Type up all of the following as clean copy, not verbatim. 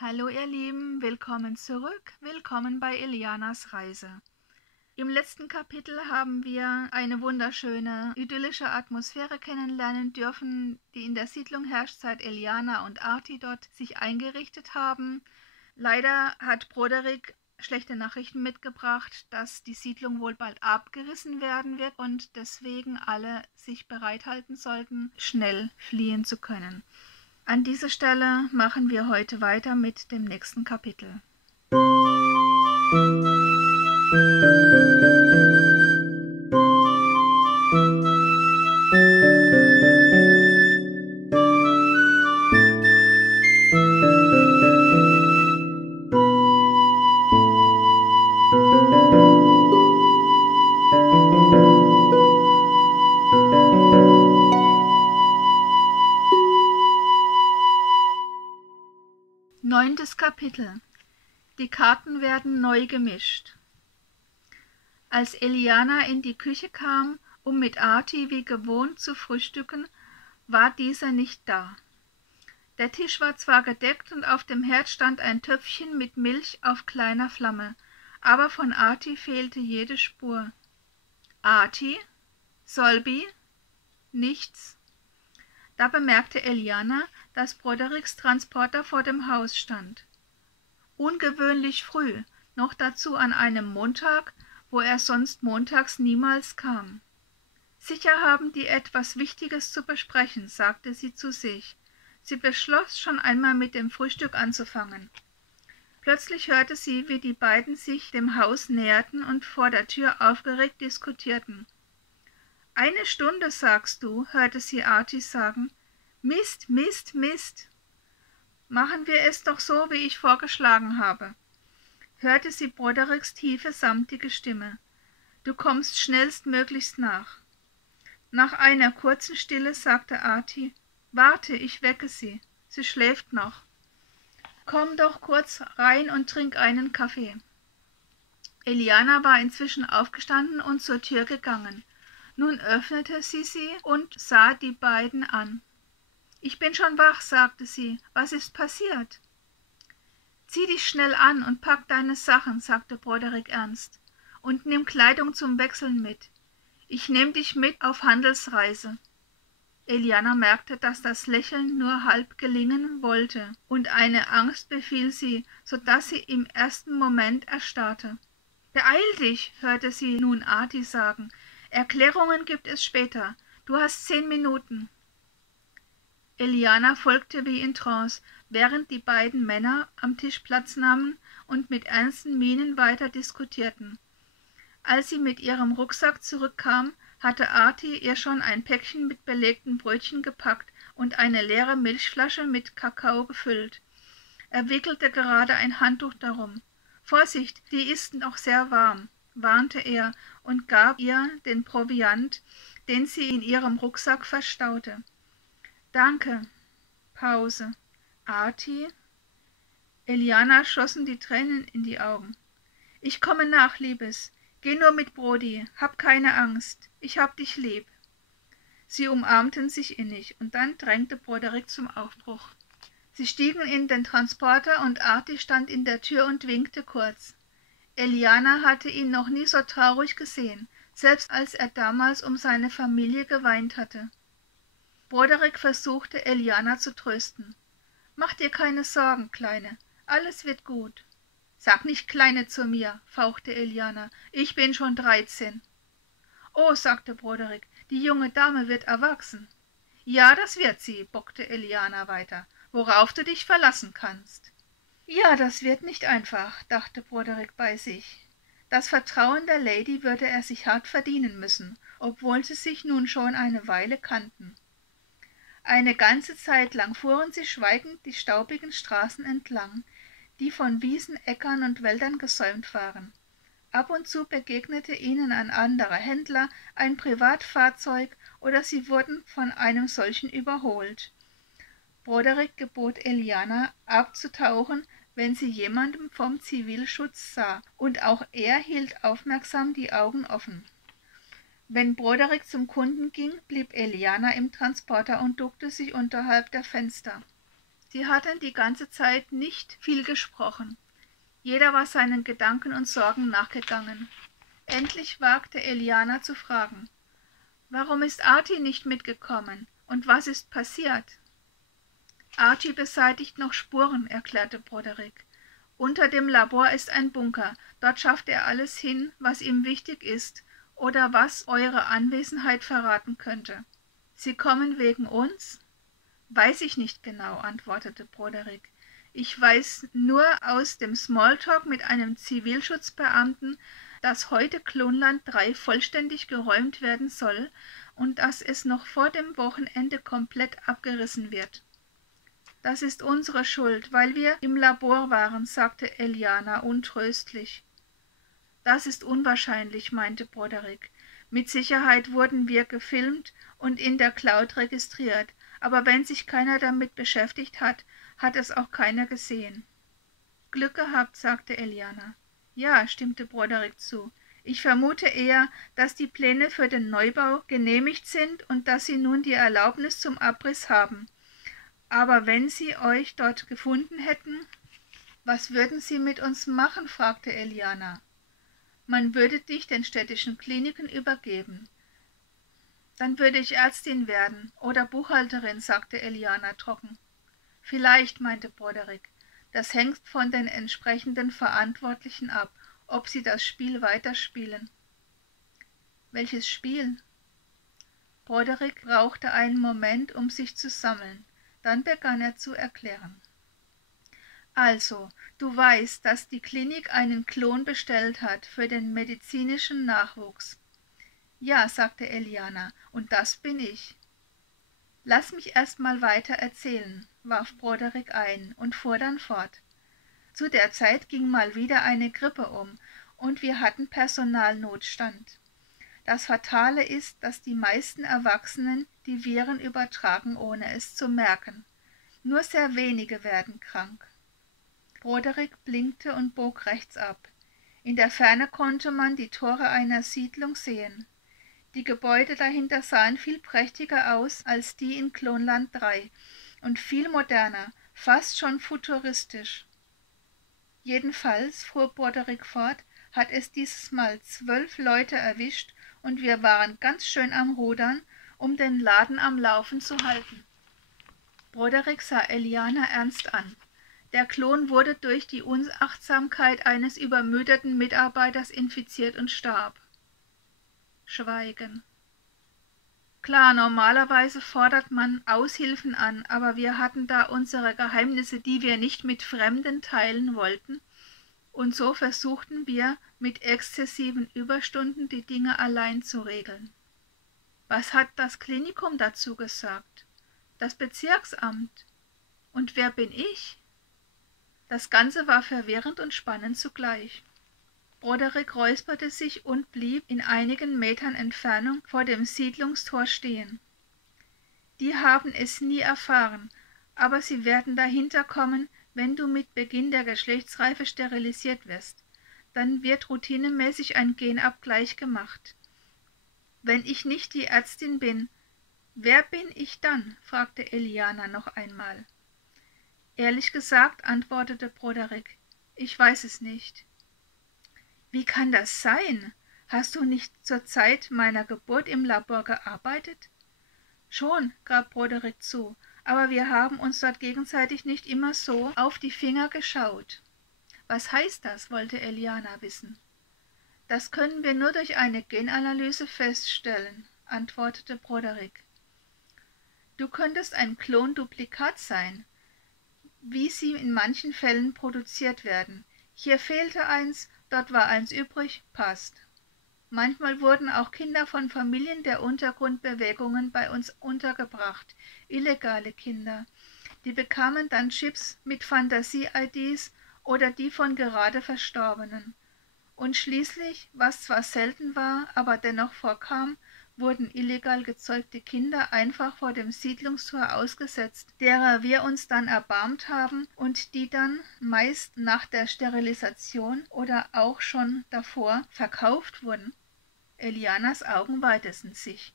Hallo ihr Lieben, willkommen zurück, willkommen bei Elianas Reise. Im letzten Kapitel haben wir eine wunderschöne, idyllische Atmosphäre kennenlernen dürfen, die in der Siedlung herrscht, seit Eliana und Arti dort sich eingerichtet haben. Leider hat Broderick schlechte Nachrichten mitgebracht, dass die Siedlung wohl bald abgerissen werden wird und deswegen alle sich bereithalten sollten, schnell fliehen zu können. An dieser Stelle machen wir heute weiter mit dem nächsten Kapitel. Neuntes Kapitel. Die Karten werden neu gemischt. Als Eliana in die Küche kam, um mit Arti wie gewohnt zu frühstücken, war dieser nicht da. Der Tisch war zwar gedeckt und auf dem Herd stand ein Töpfchen mit Milch auf kleiner Flamme, aber von Arti fehlte jede Spur. Arti? Solbi? Nichts. Da bemerkte Eliana, dass Brodericks Transporter vor dem Haus stand. Ungewöhnlich früh, noch dazu an einem Montag, wo er sonst montags niemals kam. Sicher haben die etwas Wichtiges zu besprechen, sagte sie zu sich. Sie beschloss, schon einmal mit dem Frühstück anzufangen. Plötzlich hörte sie, wie die beiden sich dem Haus näherten und vor der Tür aufgeregt diskutierten. »Eine Stunde, sagst du«, hörte sie Arti sagen. »Mist, Mist, Mist! Machen wir es doch so, wie ich vorgeschlagen habe«, hörte sie Brodericks tiefe, samtige Stimme. »Du kommst schnellstmöglichst nach.« Nach einer kurzen Stille sagte Arti, »Warte, ich wecke sie. Sie schläft noch. Komm doch kurz rein und trink einen Kaffee.« Eliana war inzwischen aufgestanden und zur Tür gegangen. Nun öffnete sie und sah die beiden an. »Ich bin schon wach«, sagte sie. »Was ist passiert?« »Zieh dich schnell an und pack deine Sachen«, sagte Broderick ernst. »Und nimm Kleidung zum Wechseln mit. Ich nehm dich mit auf Handelsreise.« Eliana merkte, dass das Lächeln nur halb gelingen wollte, und eine Angst befiel sie, so dass sie im ersten Moment erstarrte. »Beeil dich«, hörte sie nun Arti sagen. »Erklärungen gibt es später. Du hast 10 Minuten.« Eliana folgte wie in Trance, während die beiden Männer am Tisch Platz nahmen und mit ernsten Mienen weiter diskutierten. Als sie mit ihrem Rucksack zurückkam, hatte Arti ihr schon ein Päckchen mit belegten Brötchen gepackt und eine leere Milchflasche mit Kakao gefüllt. Er wickelte gerade ein Handtuch darum. »Vorsicht, die ist noch sehr warm«, warnte er und gab ihr den Proviant, den sie in ihrem Rucksack verstaute. »Danke.« Pause. »Arti?« Eliana schossen die Tränen in die Augen. »Ich komme nach, Liebes. Geh nur mit Brody. Hab keine Angst. Ich hab dich lieb.« Sie umarmten sich innig, und dann drängte Broderick zum Aufbruch. Sie stiegen in den Transporter und Arti stand in der Tür und winkte kurz. Eliana hatte ihn noch nie so traurig gesehen, selbst als er damals um seine Familie geweint hatte. Broderick versuchte, Eliana zu trösten. »Mach dir keine Sorgen, Kleine. Alles wird gut.« »Sag nicht Kleine zu mir«, fauchte Eliana. »Ich bin schon 13.« »Oh«, sagte Broderick, »die junge Dame wird erwachsen.« »Ja, das wird sie«, bockte Eliana weiter, »worauf du dich verlassen kannst.« »Ja, das wird nicht einfach«, dachte Broderick bei sich. Das Vertrauen der Lady würde er sich hart verdienen müssen, obwohl sie sich nun schon eine Weile kannten. Eine ganze Zeit lang fuhren sie schweigend die staubigen Straßen entlang, die von Wiesen, Äckern und Wäldern gesäumt waren. Ab und zu begegnete ihnen ein anderer Händler, ein Privatfahrzeug, oder sie wurden von einem solchen überholt. Broderick gebot Eliana, abzutauchen, wenn sie jemanden vom Zivilschutz sah, und auch er hielt aufmerksam die Augen offen. Wenn Broderick zum Kunden ging, blieb Eliana im Transporter und duckte sich unterhalb der Fenster. Sie hatten die ganze Zeit nicht viel gesprochen. Jeder war seinen Gedanken und Sorgen nachgegangen. Endlich wagte Eliana zu fragen: »Warum ist Artie nicht mitgekommen? Und was ist passiert?« »Artie beseitigt noch Spuren«, erklärte Broderick. »Unter dem Labor ist ein Bunker. Dort schafft er alles hin, was ihm wichtig ist oder was eure Anwesenheit verraten könnte.« »Sie kommen wegen uns?« »Weiß ich nicht genau«, antwortete Broderick. »Ich weiß nur aus dem Smalltalk mit einem Zivilschutzbeamten, dass heute Klonland 3 vollständig geräumt werden soll und dass es noch vor dem Wochenende komplett abgerissen wird.« »Das ist unsere Schuld, weil wir im Labor waren«, sagte Eliana untröstlich. »Das ist unwahrscheinlich«, meinte Broderick. »Mit Sicherheit wurden wir gefilmt und in der Cloud registriert, aber wenn sich keiner damit beschäftigt hat, hat es auch keiner gesehen.« »Glück gehabt«, sagte Eliana. »Ja«, stimmte Broderick zu. »Ich vermute eher, dass die Pläne für den Neubau genehmigt sind und dass Sie nun die Erlaubnis zum Abriss haben. Aber wenn Sie euch dort gefunden hätten?« »Was würden Sie mit uns machen?«, fragte Eliana. »Man würde dich den städtischen Kliniken übergeben.« »Dann würde ich Ärztin werden oder Buchhalterin«, sagte Eliana trocken. »Vielleicht«, meinte Broderick. »Das hängt von den entsprechenden Verantwortlichen ab, ob sie das Spiel weiterspielen.« »Welches Spiel?« Broderick brauchte einen Moment, um sich zu sammeln. Dann begann er zu erklären. »Also, du weißt, dass die Klinik einen Klon bestellt hat für den medizinischen Nachwuchs.« »Ja«, sagte Eliana, »und das bin ich.« »Lass mich erst mal weiter erzählen«, warf Broderick ein und fuhr dann fort. »Zu der Zeit ging mal wieder eine Grippe um und wir hatten Personalnotstand. Das Fatale ist, dass die meisten Erwachsenen die Viren übertragen, ohne es zu merken. Nur sehr wenige werden krank.« Broderick blinkte und bog rechts ab. In der Ferne konnte man die Tore einer Siedlung sehen. Die Gebäude dahinter sahen viel prächtiger aus als die in Klonland 3 und viel moderner, fast schon futuristisch. »Jedenfalls«, fuhr Broderick fort, »hat es dieses Mal 12 Leute erwischt und wir waren ganz schön am Rudern, um den Laden am Laufen zu halten.« Broderick sah Eliana ernst an. Der Klon wurde durch die Unachtsamkeit eines übermüdeten Mitarbeiters infiziert und starb. Schweigen. »Klar, normalerweise fordert man Aushilfen an, aber wir hatten da unsere Geheimnisse, die wir nicht mit Fremden teilen wollten, und so versuchten wir mit exzessiven Überstunden die Dinge allein zu regeln.« »Was hat das Klinikum dazu gesagt?« »Das Bezirksamt.« »Und wer bin ich?« Das Ganze war verwirrend und spannend zugleich. Broderick räusperte sich und blieb in einigen Metern Entfernung vor dem Siedlungstor stehen. »Die haben es nie erfahren, aber sie werden dahinter kommen, wenn du mit Beginn der Geschlechtsreife sterilisiert wirst. Dann wird routinemäßig ein Genabgleich gemacht. Wenn ich nicht die Ärztin bin, wer bin ich dann?«, fragte Eliana noch einmal. »Ehrlich gesagt«, antwortete Broderick, »ich weiß es nicht.« »Wie kann das sein? Hast du nicht zur Zeit meiner Geburt im Labor gearbeitet?« »Schon«, gab Broderick zu, »aber wir haben uns dort gegenseitig nicht immer so auf die Finger geschaut.« »Was heißt das?«, wollte Eliana wissen. »Das können wir nur durch eine Genanalyse feststellen«, antwortete Broderick. »Du könntest ein Klonduplikat sein, wie sie in manchen Fällen produziert werden. Hier fehlte eins, dort war eins übrig, passt. Manchmal wurden auch Kinder von Familien der Untergrundbewegungen bei uns untergebracht, illegale Kinder. Die bekamen dann Chips mit Fantasie-IDs oder die von gerade Verstorbenen. Und schließlich, was zwar selten war, aber dennoch vorkam, wurden illegal gezeugte Kinder einfach vor dem Siedlungstor ausgesetzt, derer wir uns dann erbarmt haben und die dann, meist nach der Sterilisation oder auch schon davor, verkauft wurden.« Elianas Augen weiteten sich.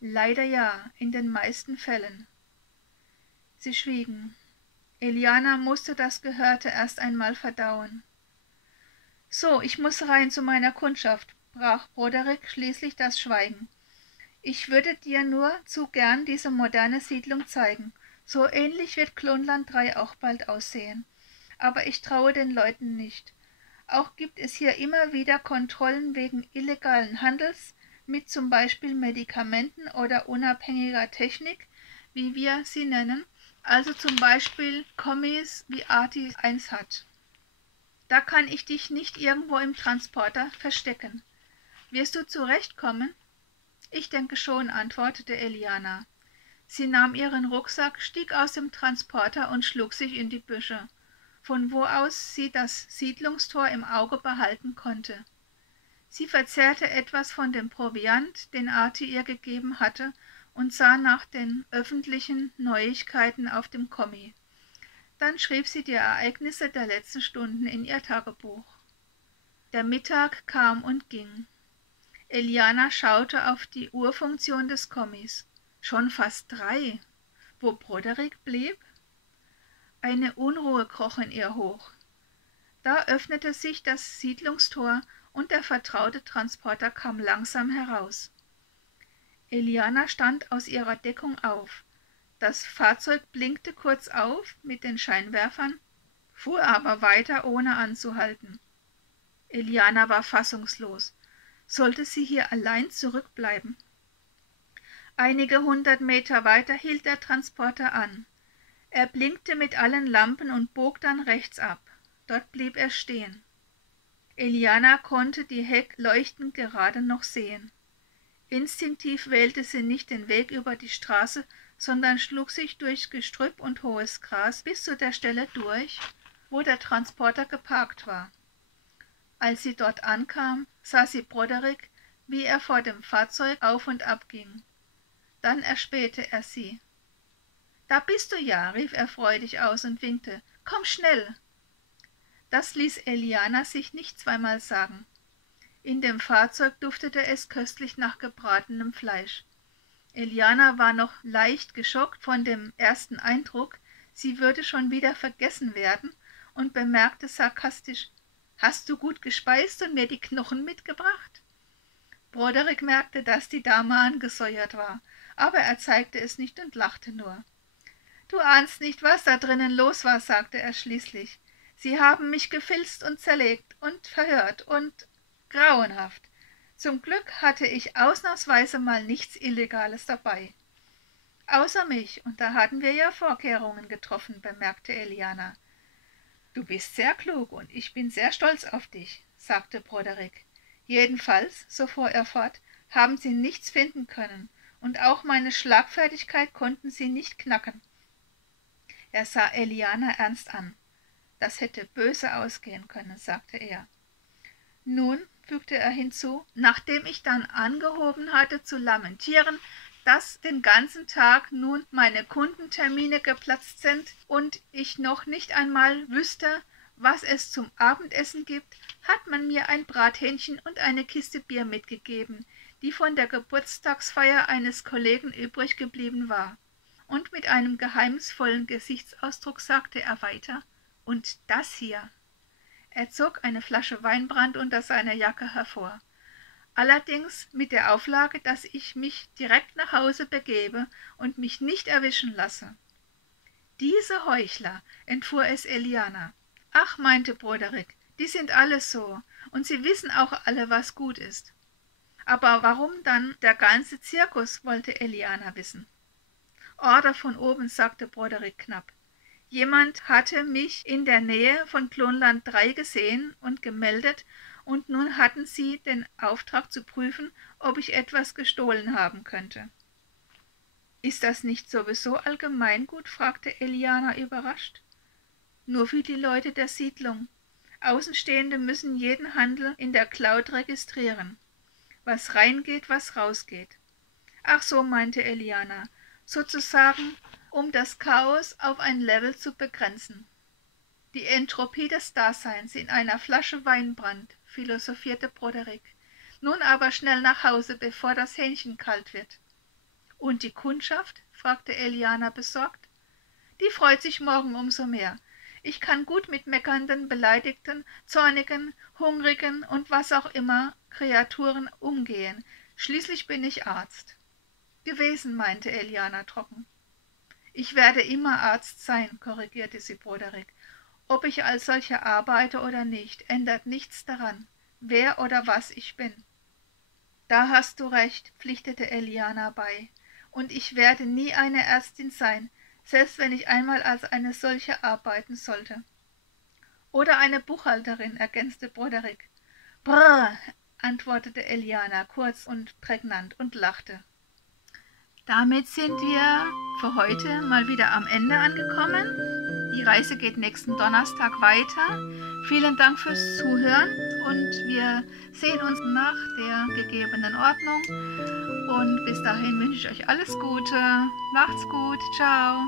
»Leider ja, in den meisten Fällen.« Sie schwiegen. Eliana musste das Gehörte erst einmal verdauen. »So, ich muss rein zu meiner Kundschaft«, brach Broderick schließlich das Schweigen. »Ich würde dir nur zu gern diese moderne Siedlung zeigen. So ähnlich wird Klonland 3 auch bald aussehen. Aber ich traue den Leuten nicht. Auch gibt es hier immer wieder Kontrollen wegen illegalen Handels mit zum Beispiel Medikamenten oder unabhängiger Technik, wie wir sie nennen, also zum Beispiel Kommis, wie Arti eins hat. Da kann ich dich nicht irgendwo im Transporter verstecken. Wirst du zurechtkommen?« »Ich denke schon«, antwortete Eliana. Sie nahm ihren Rucksack, stieg aus dem Transporter und schlug sich in die Büsche, von wo aus sie das Siedlungstor im Auge behalten konnte. Sie verzehrte etwas von dem Proviant, den Arti ihr gegeben hatte, und sah nach den öffentlichen Neuigkeiten auf dem Kommi. Dann schrieb sie die Ereignisse der letzten Stunden in ihr Tagebuch. Der Mittag kam und ging. Eliana schaute auf die Uhrfunktion des Kommis. Schon fast 3. Wo Broderick blieb? Eine Unruhe kroch in ihr hoch. Da öffnete sich das Siedlungstor und der vertraute Transporter kam langsam heraus. Eliana stand aus ihrer Deckung auf. Das Fahrzeug blinkte kurz auf mit den Scheinwerfern, fuhr aber weiter, ohne anzuhalten. Eliana war fassungslos. Sollte sie hier allein zurückbleiben? Einige 100 Meter weiter hielt der Transporter an. Er blinkte mit allen Lampen und bog dann rechts ab. Dort blieb er stehen. Eliana konnte die Heckleuchten gerade noch sehen. Instinktiv wählte sie nicht den Weg über die Straße, sondern schlug sich durch Gestrüpp und hohes Gras bis zu der Stelle durch, wo der Transporter geparkt war. Als sie dort ankam, sah sie Broderick, wie er vor dem Fahrzeug auf und ab ging. Dann erspähte er sie. »Da bist du ja«, rief er freudig aus und winkte. »Komm schnell!« Das ließ Eliana sich nicht zweimal sagen. In dem Fahrzeug duftete es köstlich nach gebratenem Fleisch. Eliana war noch leicht geschockt von dem ersten Eindruck, sie würde schon wieder vergessen werden, und bemerkte sarkastisch: »Hast du gut gespeist und mir die Knochen mitgebracht?« Broderick merkte, dass die Dame angesäuert war, aber er zeigte es nicht und lachte nur. »Du ahnst nicht, was da drinnen los war«, sagte er schließlich. »Sie haben mich gefilzt und zerlegt und verhört und grauenhaft. Zum Glück hatte ich ausnahmsweise mal nichts Illegales dabei.« »Außer mich, und da hatten wir ja Vorkehrungen getroffen«, bemerkte Eliana. »Du bist sehr klug und ich bin sehr stolz auf dich«, sagte Broderick. »Jedenfalls«, so fuhr er fort, »haben sie nichts finden können, und auch meine Schlagfertigkeit konnten sie nicht knacken.« Er sah Eliana ernst an. »Das hätte böse ausgehen können«, sagte er. »Nun«, fügte er hinzu, »nachdem ich dann angehoben hatte zu lamentieren, dass den ganzen Tag nun meine Kundentermine geplatzt sind und ich noch nicht einmal wüsste, was es zum Abendessen gibt, hat man mir ein Brathähnchen und eine Kiste Bier mitgegeben, die von der Geburtstagsfeier eines Kollegen übrig geblieben war.« Und mit einem geheimnisvollen Gesichtsausdruck sagte er weiter: »Und das hier?« Er zog eine Flasche Weinbrand unter seiner Jacke hervor. »Allerdings mit der Auflage, dass ich mich direkt nach Hause begebe und mich nicht erwischen lasse.« »Diese Heuchler«, entfuhr es Eliana. »Ach«, meinte Broderick, »die sind alle so, und sie wissen auch alle, was gut ist.« »Aber warum dann der ganze Zirkus?«, wollte Eliana wissen. »Order von oben«, sagte Broderick knapp. »Jemand hatte mich in der Nähe von Klonland 3 gesehen und gemeldet, und nun hatten sie den Auftrag zu prüfen, ob ich etwas gestohlen haben könnte.« »Ist das nicht sowieso Allgemeingut?«, fragte Eliana überrascht. »Nur für die Leute der Siedlung. Außenstehende müssen jeden Handel in der Cloud registrieren. Was reingeht, was rausgeht.« »Ach so«, meinte Eliana, »sozusagen, um das Chaos auf ein Level zu begrenzen.« »Die Entropie des Daseins in einer Flasche Weinbrand«, philosophierte Broderick. »Nun aber schnell nach Hause, bevor das Hähnchen kalt wird.« »Und die Kundschaft?«, fragte Eliana besorgt. Die freut sich morgen umso mehr. Ich kann gut mit meckernden, beleidigten, zornigen, hungrigen und was auch immer Kreaturen umgehen. Schließlich bin ich Arzt. Gewesen, meinte Eliana trocken. Ich werde immer Arzt sein, korrigierte sie Broderick. Ob ich als solcher arbeite oder nicht, ändert nichts daran, wer oder was ich bin. Da hast du recht, pflichtete Eliana bei. Und ich werde nie eine Ärztin sein, selbst wenn ich einmal als eine solche arbeiten sollte. Oder eine Buchhalterin, ergänzte Broderick. Brrr, antwortete Eliana kurz und prägnant und lachte. Damit sind wir für heute mal wieder am Ende angekommen. Die Reise geht nächsten Donnerstag weiter. Vielen Dank fürs Zuhören und wir sehen uns nach der gegebenen Ordnung. Und bis dahin wünsche ich euch alles Gute. Macht's gut. Ciao.